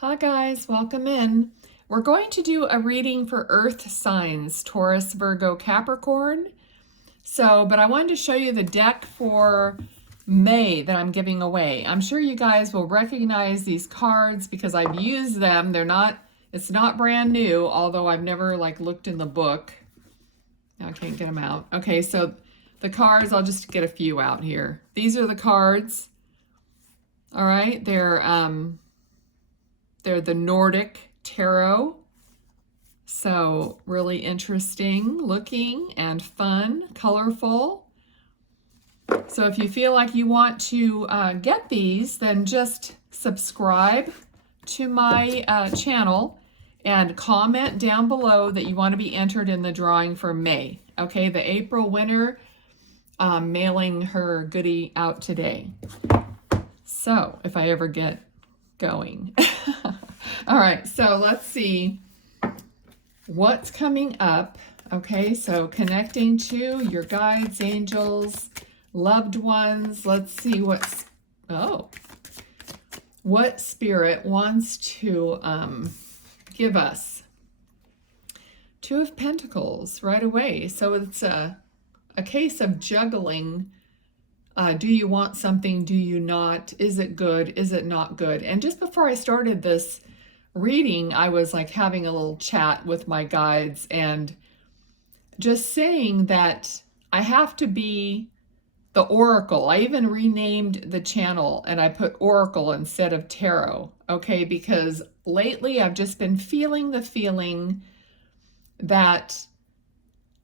Hi guys, welcome in. We're going to do a reading for earth signs, Taurus, Virgo, Capricorn. But I wanted to show you the deck for May that I'm giving away. I'm sure you guys will recognize these cards because I've used them. It's not brand new, although I've never looked in the book. Now I can't get them out. Okay, so the cards, I'll just get a few out here. These are the cards. All right, they're the Nordic Tarot. So really interesting looking and fun, colorful. So if you feel like you want to get these, then just subscribe to my channel and comment down below that you want to be entered in the drawing for May. Okay, the April winner, mailing her goodie out today. So if I ever get going. All right, so let's see what's coming up. Okay, so connecting to your guides, angels, loved ones. Let's see what Spirit wants to give us. Two of Pentacles right away. So it's a case of juggling. Do you want something? Do you not? Is it good? Is it not good? And just before I started this reading, I was having a little chat with my guides and just saying that I have to be the Oracle. I even renamed the channel and I put Oracle instead of Tarot. Okay, because lately I've just been feeling the feeling that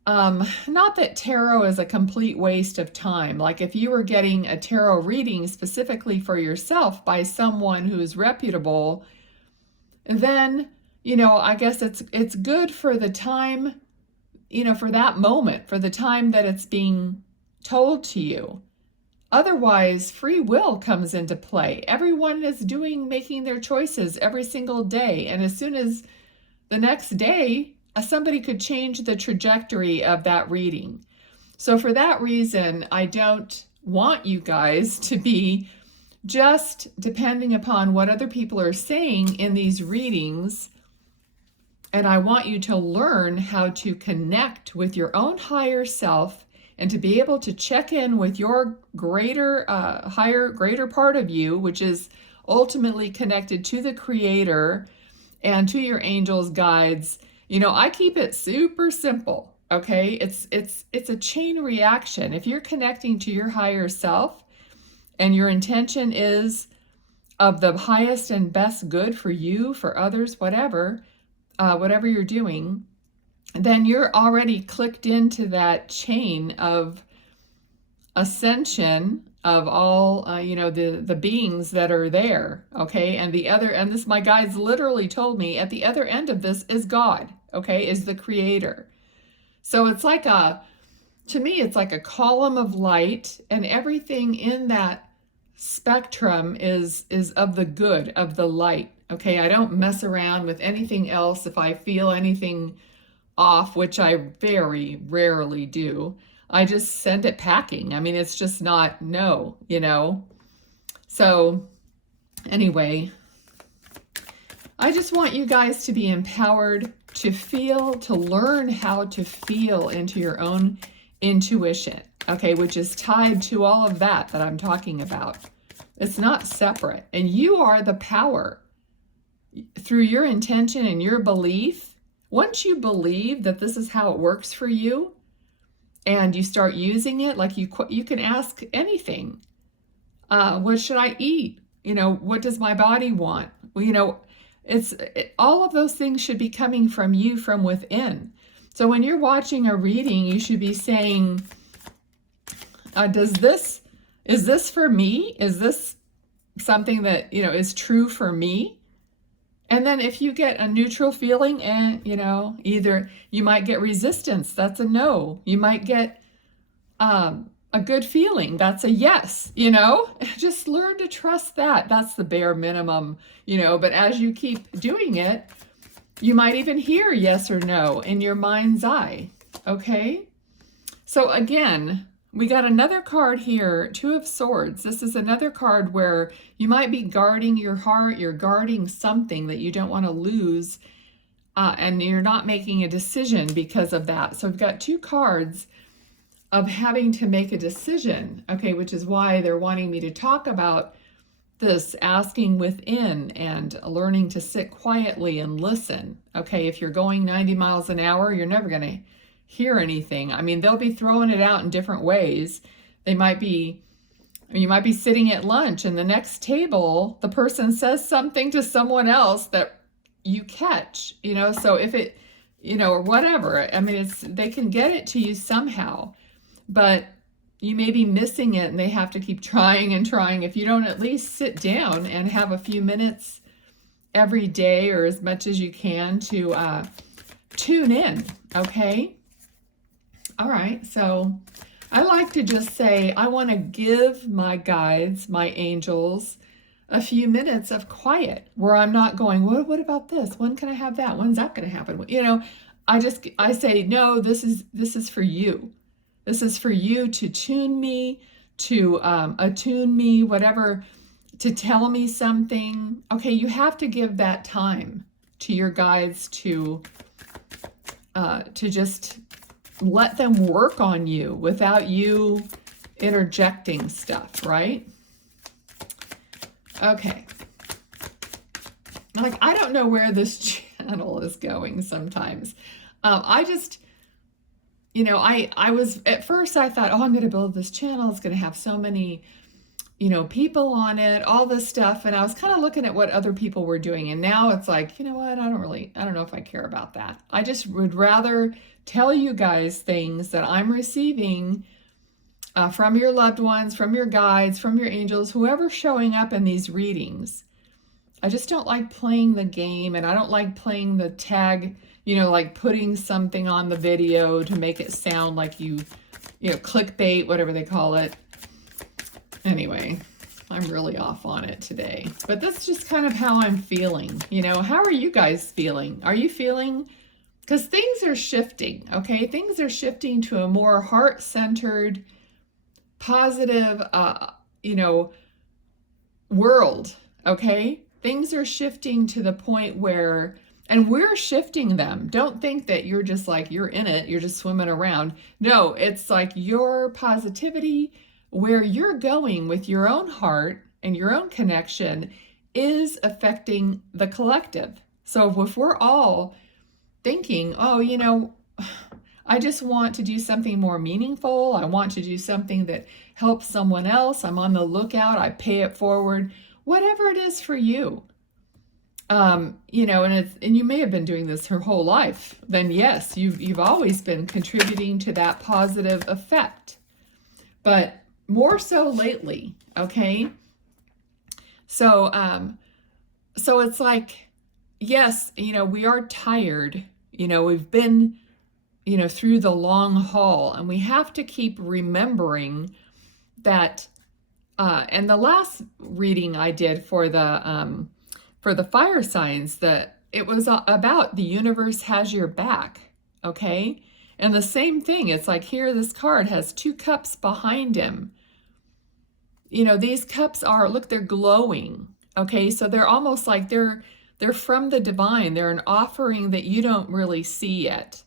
not that tarot is a complete waste of time. Like if you were getting a tarot reading specifically for yourself by someone who's reputable, then, I guess it's good for the time, for that moment, for the time that it's being told to you. Otherwise, free will comes into play. Everyone is making their choices every single day. And as soon as the next day, somebody could change the trajectory of that reading. So for that reason, I don't want you guys to be just depending upon what other people are saying in these readings. And I want you to learn how to connect with your own higher self and to be able to check in with your greater part of you, which is ultimately connected to the Creator and to your angels, guides. I keep it super simple, okay? It's a chain reaction. If you're connecting to your higher self and your intention is of the highest and best good for you, for others, whatever you're doing, then you're already clicked into that chain of ascension of all, the beings that are there, okay? And this, my guides literally told me at the other end of this is God, okay, is the Creator. So it's to me, it's like a column of light, and everything in that spectrum is of the good, of the light, okay? I don't mess around with anything else. If I feel anything off, which I very rarely do, I just send it packing. I mean, it's just not, no, So anyway, I just want you guys to be empowered to feel, to learn how to feel into your own intuition, okay, which is tied to all of that I'm talking about. It's not separate. And you are the power through your intention and your belief. Once you believe that this is how it works for you, and you start using it, you can ask anything. What should I eat? What does my body want? Well, all of those things should be coming from you, from within. So when you're watching a reading, you should be saying, is this for me? Is this something that, is true for me? And then if you get a neutral feeling, and either you might get resistance, that's a no. You might get a good feeling, that's a yes. Just learn to trust that. That's the bare minimum, but as you keep doing it, you might even hear yes or no in your mind's eye. Okay. So again, we got another card here, Two of Swords. This is another card where you might be guarding your heart, you're guarding something that you don't want to lose, and you're not making a decision because of that. So we've got two cards of having to make a decision, okay, which is why they're wanting me to talk about this asking within and learning to sit quietly and listen. Okay, if you're going 90 miles an hour, you're never going to hear anything. I mean, they'll be throwing it out in different ways. You might be sitting at lunch and the next table, the person says something to someone else that you catch, so if it, or whatever, I mean, they can get it to you somehow, but you may be missing it and they have to keep trying and trying. If you don't at least sit down and have a few minutes every day or as much as you can to tune in, okay? All right, so I like to just say, I want to give my guides, my angels, a few minutes of quiet where I'm not going, what about this? When can I have that? When's that going to happen? I say, no, this is for you. This is for you to tune me, to attune me, whatever, to tell me something. Okay, you have to give that time to your guides to just let them work on you without you interjecting stuff, right? Okay. I don't know where this channel is going sometimes. I just... I was, at first I thought, oh, I'm going to build this channel. It's going to have so many, people on it, all this stuff. And I was kind of looking at what other people were doing. And now it's like, you know what? I don't know if I care about that. I just would rather tell you guys things that I'm receiving from your loved ones, from your guides, from your angels, whoever's showing up in these readings. I just don't like playing the game, and I don't like playing the tag, like putting something on the video to make it sound like clickbait, whatever they call it. Anyway, I'm really off on it today. But that's just kind of how I'm feeling. How are you guys feeling? Are you feeling, because things are shifting, okay? Things are shifting to a more heart-centered, positive, world, okay? Things are shifting to the point where, and we're shifting them. Don't think that you're just like, you're in it, you're just swimming around. No, it's like your positivity, where you're going with your own heart and your own connection is affecting the collective. So if we're all thinking, oh, I just want to do something more meaningful, I want to do something that helps someone else, I'm on the lookout, I pay it forward, whatever it is for you, and you may have been doing this your whole life, then yes, you've always been contributing to that positive effect, but more so lately, okay? So it's like, yes, we are tired, we've been, through the long haul, and we have to keep remembering that. And the last reading I did for the fire signs, that it was about the universe has your back, okay? And the same thing, it's like here, this card has two cups behind him. These cups are, look, they're glowing, okay? So they're almost like they're from the divine. They're an offering that you don't really see yet.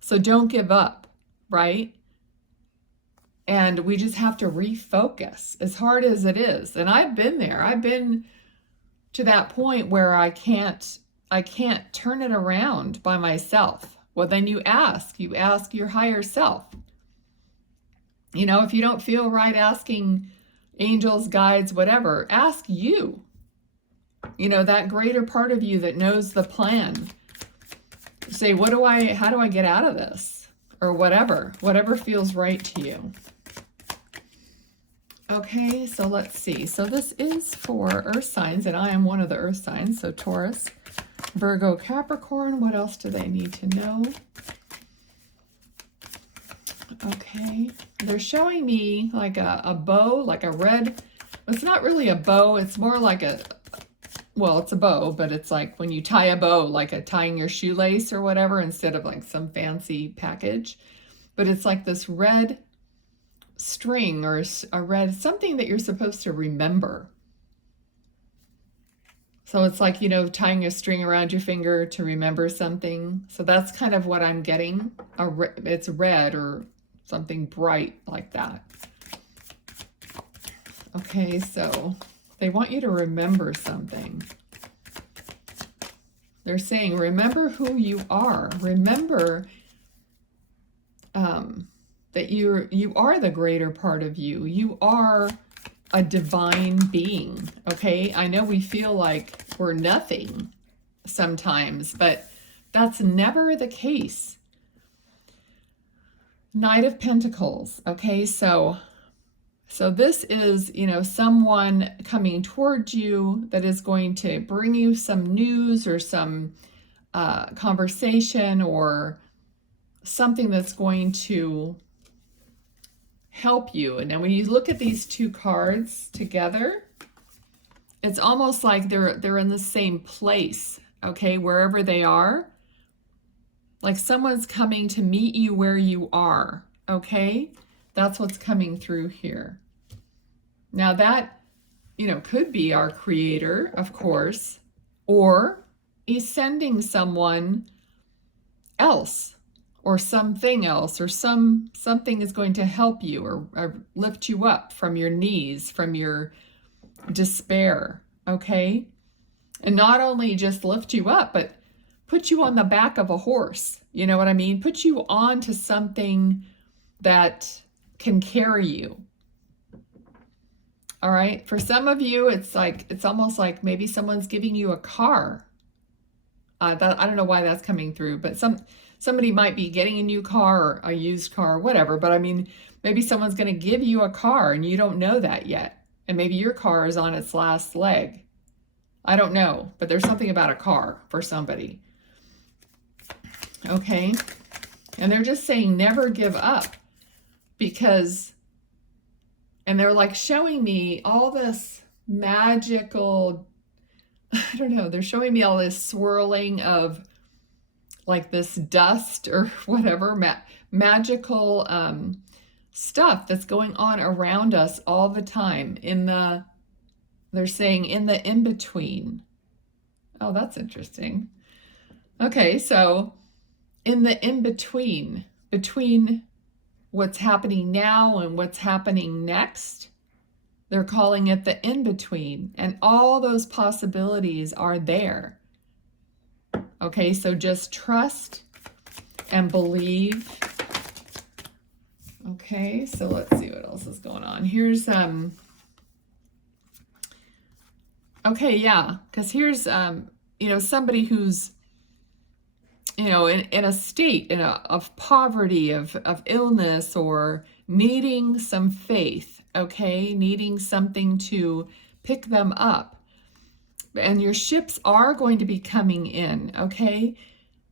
So don't give up, right? And we just have to refocus, as hard as it is. And I've been there. I've been to that point where I can't turn it around by myself. Well, then you ask your higher self. If you don't feel right asking angels, guides, whatever, ask you. That greater part of you that knows the plan. Say, how do I get out of this? Or whatever feels right to you. Okay, so let's see. So this is for earth signs, and I am one of the earth signs. So Taurus, Virgo, Capricorn. What else do they need to know? Okay, they're showing me like a bow, like a red. It's not really a bow. It's more like it's a bow, but it's like when you tie a bow, like tying your shoelace or whatever, instead of like some fancy package. But it's like this red string or a red, something that you're supposed to remember. So it's like, you know, tying a string around your finger to remember something. So that's kind of what I'm getting. It's red or something bright like that. Okay, so they want you to remember something. They're saying, remember who you are. Remember that you are the greater part of you. You are a divine being, okay? I know we feel like we're nothing sometimes, but that's never the case. Knight of Pentacles, okay? So this is, you know, someone coming towards you that is going to bring you some news or some conversation or something that's going to help you. And then when you look at these two cards together, it's almost like they're in the same place, okay, wherever they are. Like someone's coming to meet you where you are, okay? That's what's coming through here. Now that, you know, could be our creator, of course, or he's sending someone else or something else, or something is going to help you or lift you up from your knees, from your despair, okay? And not only just lift you up, but put you on the back of a horse. You know what I mean? Put you onto something that can carry you. All right. For some of you, it's almost like maybe someone's giving you a car. I don't know why that's coming through, but somebody might be getting a new car or a used car, whatever. But I mean, maybe someone's going to give you a car and you don't know that yet. And maybe your car is on its last leg. I don't know, but there's something about a car for somebody. Okay. And they're just saying never give up, because, and they're like showing me all this magical, I don't know, they're showing me all this swirling of like this dust or whatever, magical stuff that's going on around us all the time they're saying in the in-between. Oh, that's interesting. Okay, so in the in-between, between what's happening now and what's happening next, they're calling it the in-between, and all those possibilities are there. Okay, so just trust and believe. Okay, so let's see what else is going on. Here's, okay, yeah, because here's, you know, somebody who's, you know, in a state of poverty, of illness, or needing some faith, okay, needing something to pick them up. And your ships are going to be coming in, okay?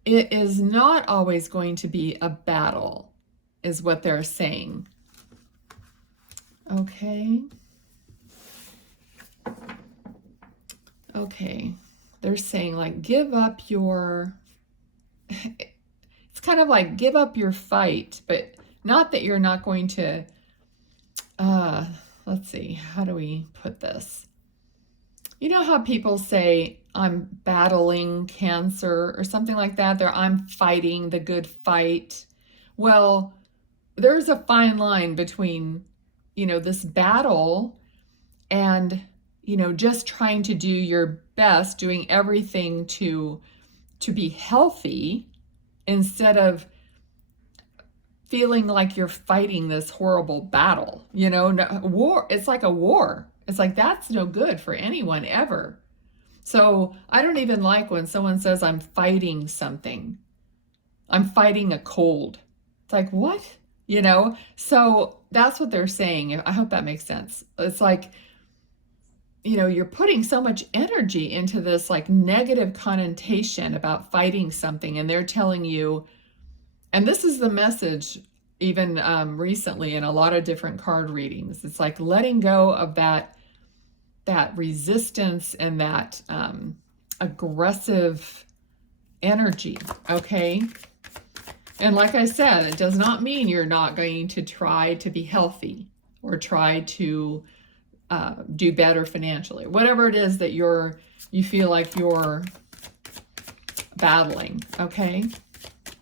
It is not always going to be a battle, is what they're saying. Okay. Okay. They're saying, like, give up your... It's kind of like give up your fight, but not that you're not going to... let's see. How do we put this? You know how people say, I'm battling cancer or something like that? I'm fighting the good fight. Well, there's a fine line between, you know, this battle and, you know, just trying to do your best, doing everything to be healthy instead of feeling like you're fighting this horrible battle. You know, war, it's like a war. It's like, that's no good for anyone ever. So I don't even like when someone says I'm fighting something. I'm fighting a cold. It's like, what? You know? So that's what they're saying. I hope that makes sense. It's like, you know, you're putting so much energy into this like negative connotation about fighting something, and they're telling you, and this is the message even recently in a lot of different card readings. It's like letting go of that resistance and that aggressive energy, okay? And like I said, it does not mean you're not going to try to be healthy or try to do better financially. Whatever it is that you feel like you're battling, okay?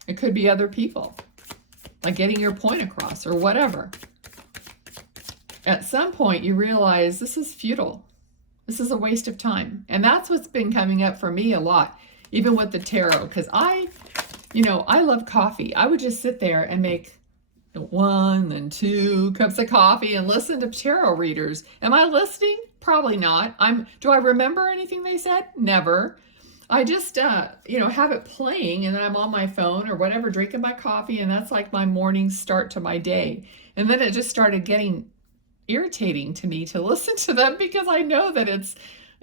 It could be other people, like getting your point across or whatever. At some point, you realize this is futile. This is a waste of time. And that's what's been coming up for me a lot, even with the tarot, because I love coffee. I would just sit there and make 1 and 2 cups of coffee and listen to tarot readers. Am I listening? Probably not. Do I remember anything they said? Never. I just, have it playing, and then I'm on my phone or whatever, drinking my coffee, and that's like my morning start to my day. And then it just started getting irritating to me to listen to them because I know that it's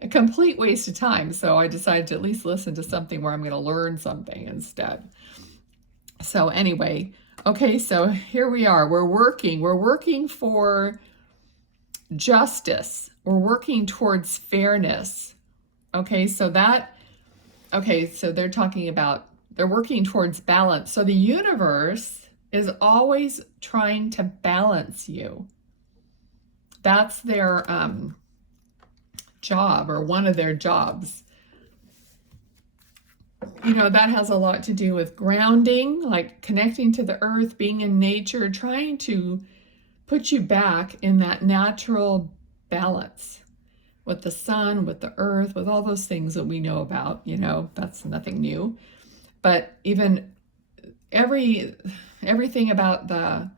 a complete waste of time. So I decided to at least listen to something where I'm going to learn something instead. So anyway, okay, so here we are. We're working for justice. We're working towards fairness. Okay, so they're talking about, they're working towards balance. So the universe is always trying to balance you. That's their job, or one of their jobs. That has a lot to do with grounding, like connecting to the earth, being in nature, trying to put you back in that natural balance with the sun, with the earth, with all those things that we know about. That's nothing new. But even everything about the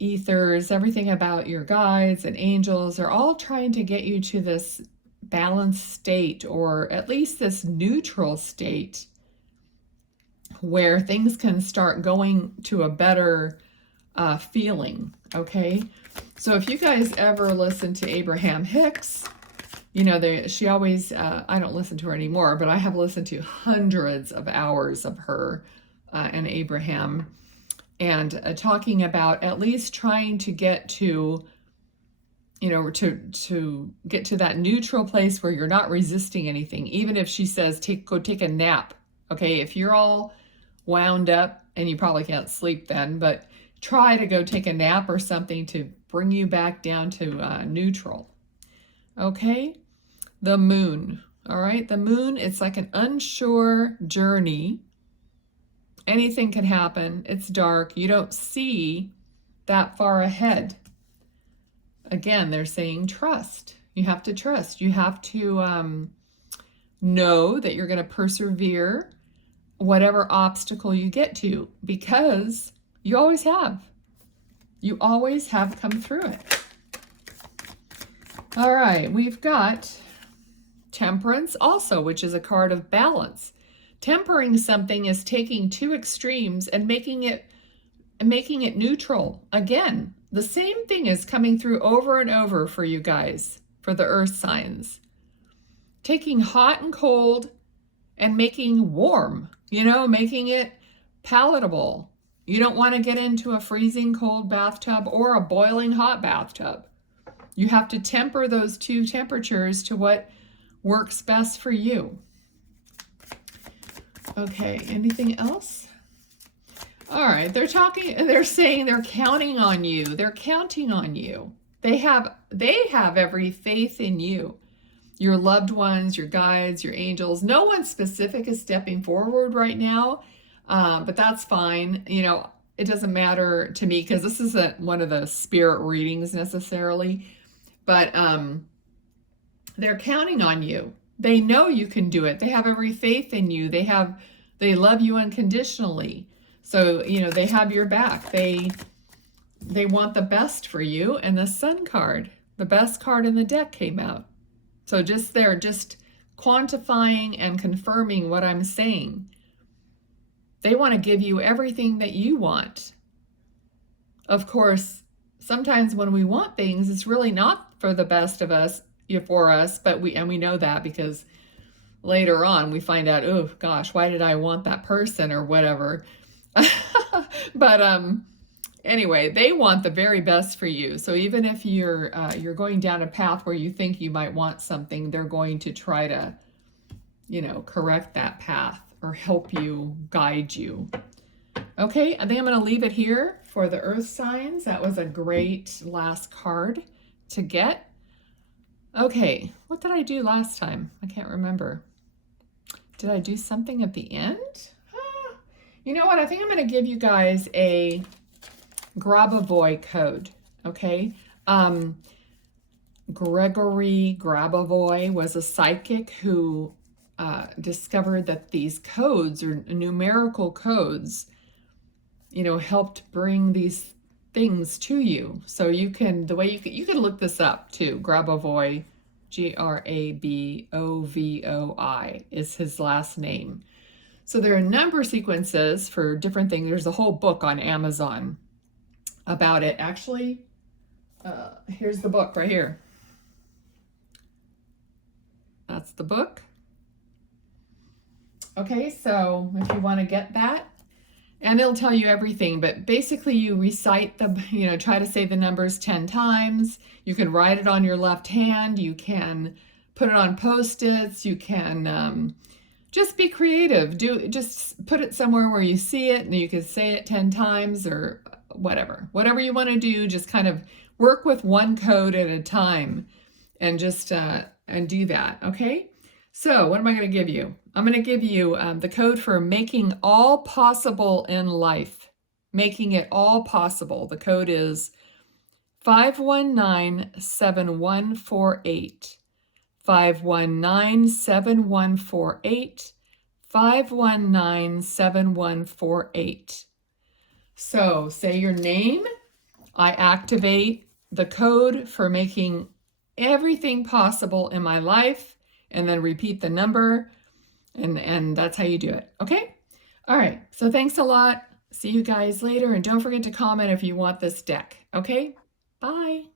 ethers, everything about your guides and angels are all trying to get you to this balanced state, or at least this neutral state, where things can start going to a better feeling. Okay, so if you guys ever listen to Abraham Hicks, she always, I don't listen to her anymore, but I have listened to hundreds of hours of her and Abraham, and talking about at least trying to get to get to that neutral place where you're not resisting anything. Even if she says, go take a nap. Okay, if you're all wound up, and you probably can't sleep then, but try to go take a nap or something to bring you back down to neutral. Okay, the moon. All right, the moon, it's like an unsure journey. Anything can happen. It's dark. You don't see that far ahead. Again, they're saying trust. You have to trust. You have to know that you're going to persevere whatever obstacle you get to, because you always have. You always have come through it. All right, we've got Temperance also, which is a card of balance. Tempering something is taking two extremes and making it neutral. Again, the same thing is coming through over and over for you guys, for the earth signs. Taking hot and cold and making warm, making it palatable. You don't want to get into a freezing cold bathtub or a boiling hot bathtub. You have to temper those two temperatures to what works best for you. Okay, anything else? All right, they're saying they're counting on you. They're counting on you. They have every faith in you. Your loved ones, your guides, your angels. No one specific is stepping forward right now, but that's fine. It doesn't matter to me because this isn't one of the spirit readings necessarily, but they're counting on you. They know you can do it. They have every faith in you. They love you unconditionally. So, they have your back. They want the best for you. And the Sun card, the best card in the deck, came out. So they're just quantifying and confirming what I'm saying. They want to give you everything that you want. Of course, sometimes when we want things, it's really not for the best of us, for us, but we know that because later on we find out, oh gosh, why did I want that person or whatever? But anyway, they want the very best for you. So even if you're going down a path where you think you might want something, they're going to try to, correct that path or help you, guide you. Okay, I think I'm going to leave it here for the earth signs. That was a great last card to get. Okay, what did I do last time? I can't remember. Did I do something at the end? You know what? I think I'm going to give you guys a Grabavoy code, okay? Gregory Grabavoy was a psychic who discovered that these codes, or numerical codes, helped bring these things to you. So you can, you can look this up too. Grabavoy, Grabovoi is his last name. So there are number sequences for different things. There's a whole book on Amazon about it. Actually, here's the book right here. That's the book. Okay, so if you want to get that, and it'll tell you everything, but basically you recite the, try to say the numbers 10 times. You can write it on your left hand. You can put it on Post-its. You can just be creative. Just put it somewhere where you see it, and you can say it 10 times or whatever. Whatever you want to do, just kind of work with one code at a time and just and do that, okay? So what am I going to give you? I'm going to give you the code for making all possible in life. Making it all possible. The code is 519-7148. 519-7148. 519-7148. So say your name. I activate the code for making everything possible in my life, and then repeat the number, and that's how you do it. Okay? All right. So thanks a lot. See you guys later, and don't forget to comment if you want this deck. Okay? Bye.